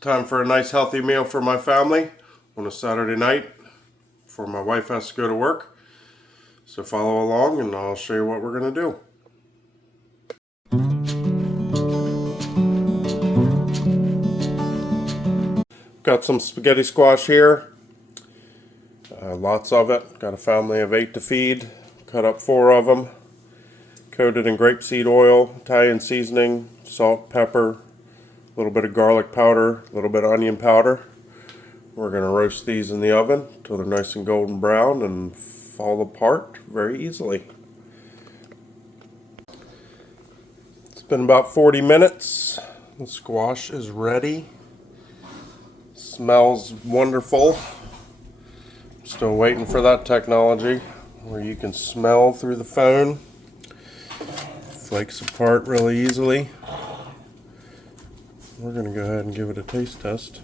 Time for a nice healthy meal for my family on a Saturday night before my wife has to go to work. So follow along and I'll show you what we're going to do. Got some spaghetti squash here. Lots of it. Got a family of 8 to feed. Cut up 4 of them. Coated in grapeseed oil, Italian seasoning, salt, pepper, a little bit of garlic powder, a little bit of onion powder. We're going to roast these in the oven until they're nice and golden brown and fall apart very easily. It's been about 40 minutes. The squash is ready. Smells wonderful. Still waiting for that technology where you can smell through the phone. Flakes apart really easily. We're going to go ahead and give it a taste test.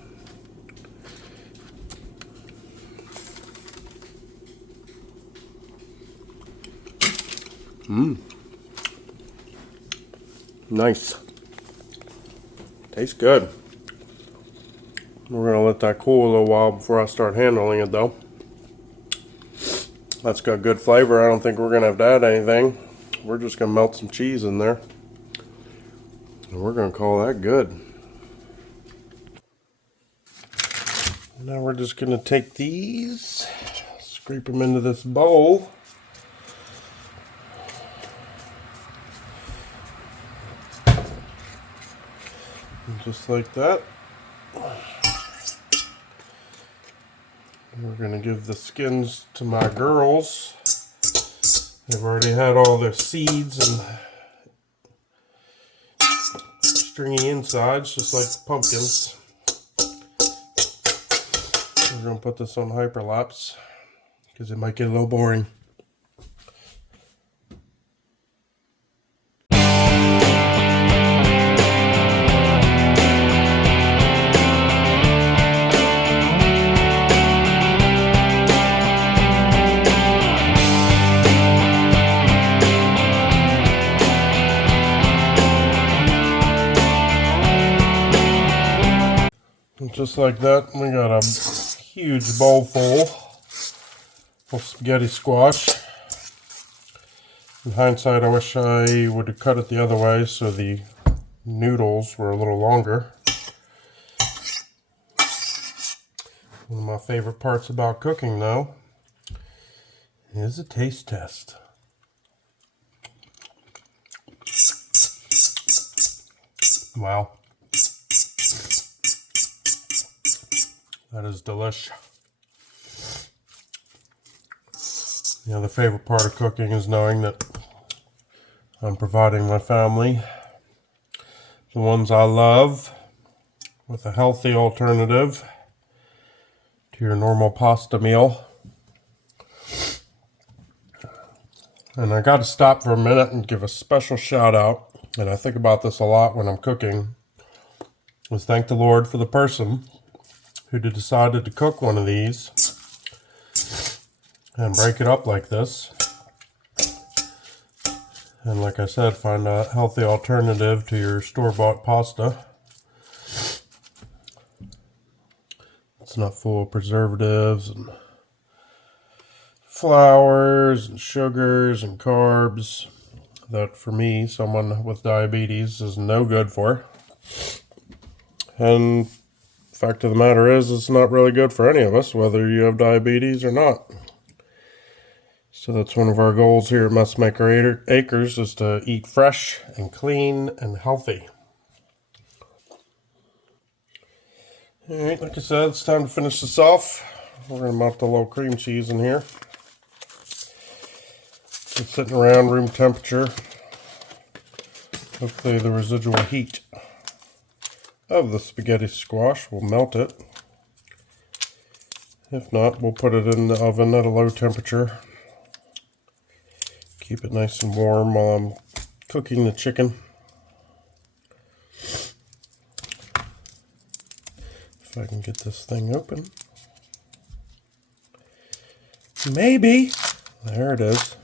Nice. Tastes good. We're going to let that cool a little while before I start handling it though. That's got good flavor. I don't think we're going to have to add anything. We're just going to melt some cheese in there. And we're going to call that good. Now we're just going to take these, scrape them into this bowl. And just like that. We're going to give the skins to my girls. They've already had all their seeds and stringy insides, just like the pumpkins. We're going to put this on hyperlapse because it might get a little boring. And just like that, we got a huge bowl full of spaghetti squash. In hindsight, I wish I would have cut it the other way so the noodles were a little longer. One of my favorite parts about cooking, though, is a taste test. Wow. That is delish. The other favorite part of cooking is knowing that I'm providing my family, the ones I love, with a healthy alternative to your normal pasta meal. And I got to stop for a minute and give a special shout out, and I think about this a lot when I'm cooking, is thank the Lord for the person who decided to cook one of these and break it up like this. And like I said, find a healthy alternative to your store-bought pasta. It's not full of preservatives and flours and sugars and carbs that for me, someone with diabetes, is no good for. And fact of the matter is, it's not really good for any of us, whether you have diabetes or not. So that's one of our goals here at Messmaker Acres, is to eat fresh and clean and healthy. Alright, like I said, it's time to finish this off. We're going to melt a little cream cheese in here. It's sitting around room temperature. Hopefully the residual heat of the spaghetti squash will melt it. If not, we'll put it in the oven at a low temperature. Keep it nice and warm while I'm cooking the chicken. If I can get this thing open. Maybe. There it is.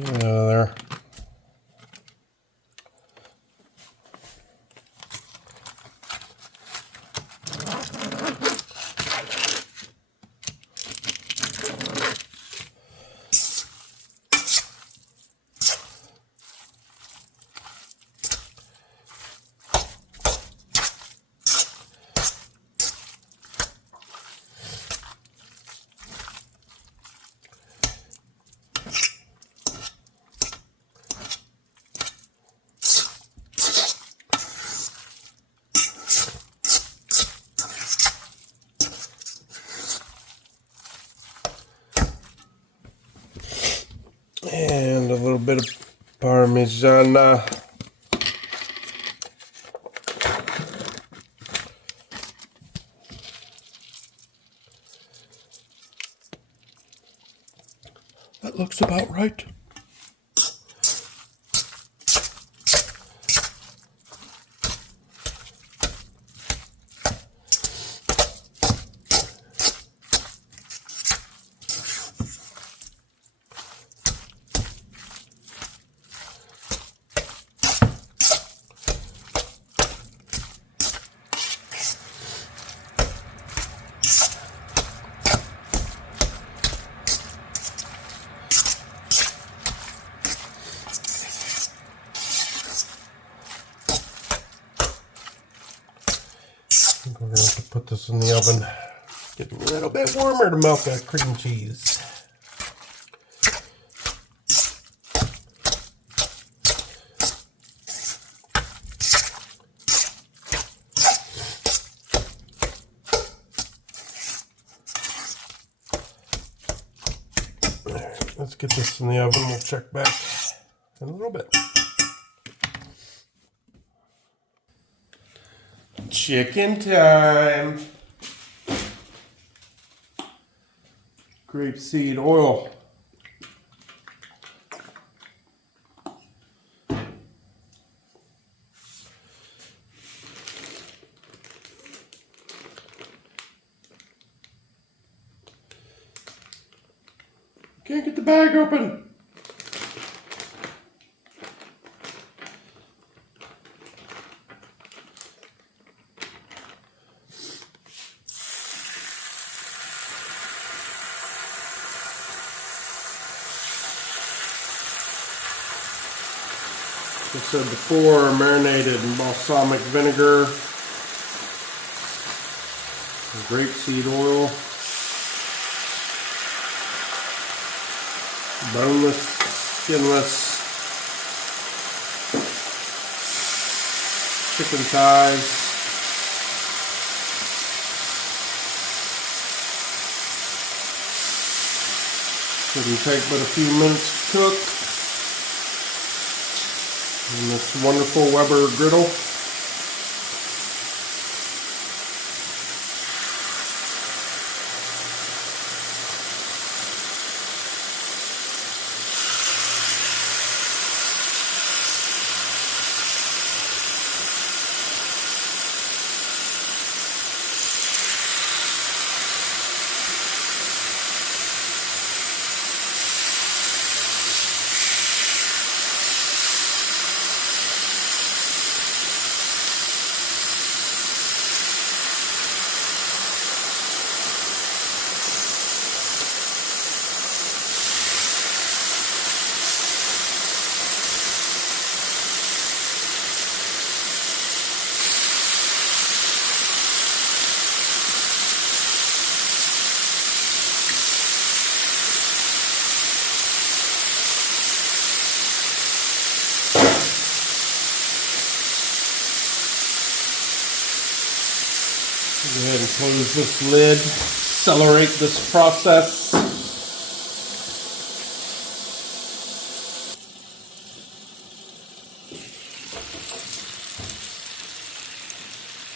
Get out of there. And a little bit of Parmesan. That looks about right. I think we're going to have to put this in the oven. Get a little bit warmer to melt that cream cheese. Alright, let's get this in the oven. We'll check back in a little bit. Chicken time. Grapeseed oil. Can't get the bag open. As I said before, marinated in balsamic vinegar, grapeseed oil, boneless, skinless chicken thighs. Shouldn't take but a few minutes to cook. And this wonderful Weber griddle. Go ahead and close this lid, accelerate this process.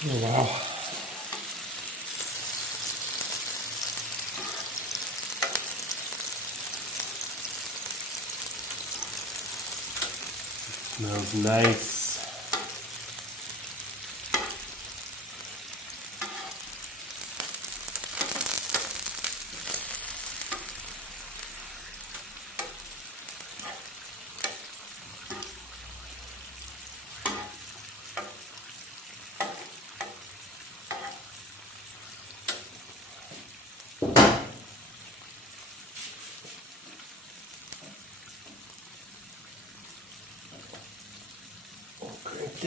Oh, wow. Smells nice.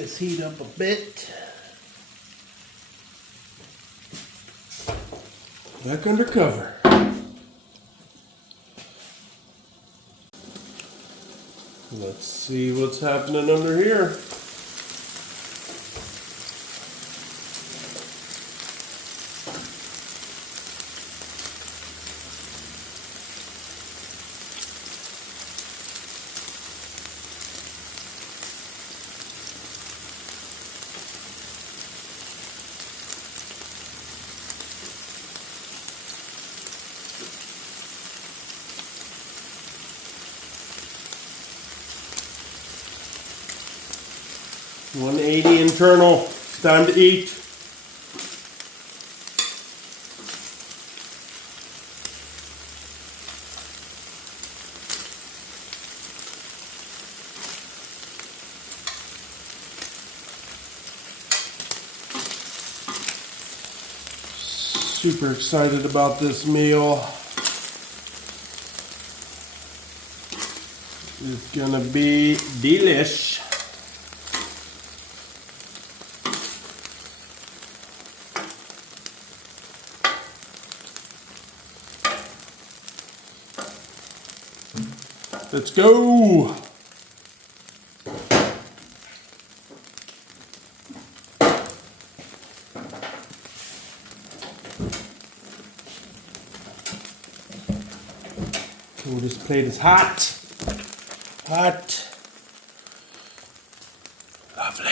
this heat up a bit. Back under cover. Let's see what's happening under here. $180 internal. It's time to eat. Super excited about this meal. It's gonna be delish. Let's go! Oh, this plate is hot. Hot. Lovely.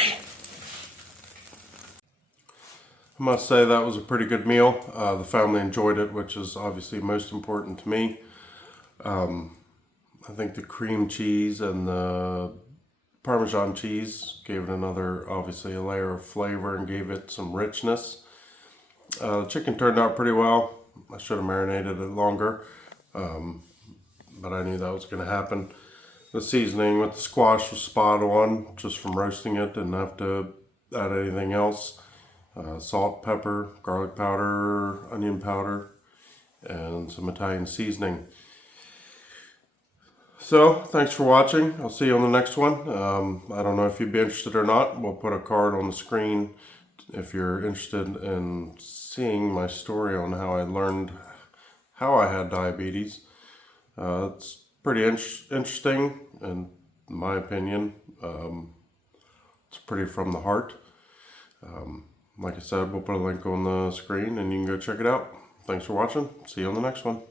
I must say that was a pretty good meal. The family enjoyed it, which is obviously most important to me. I think the cream cheese and the Parmesan cheese gave it another, obviously, a layer of flavor and gave it some richness. The chicken turned out pretty well. I should have marinated it longer, but I knew that was going to happen. The seasoning with the squash was spot on, just from roasting it. Didn't have to add anything else. Salt, pepper, garlic powder, onion powder, and some Italian seasoning. So, thanks for watching. I'll see you on the next one. I don't know if you'd be interested or not. We'll put a card on the screen if you're interested in seeing my story on how I learned how I had diabetes. It's pretty interesting, in my opinion. It's pretty from the heart. Like I said, we'll put a link on the screen and you can go check it out. Thanks for watching. See you on the next one.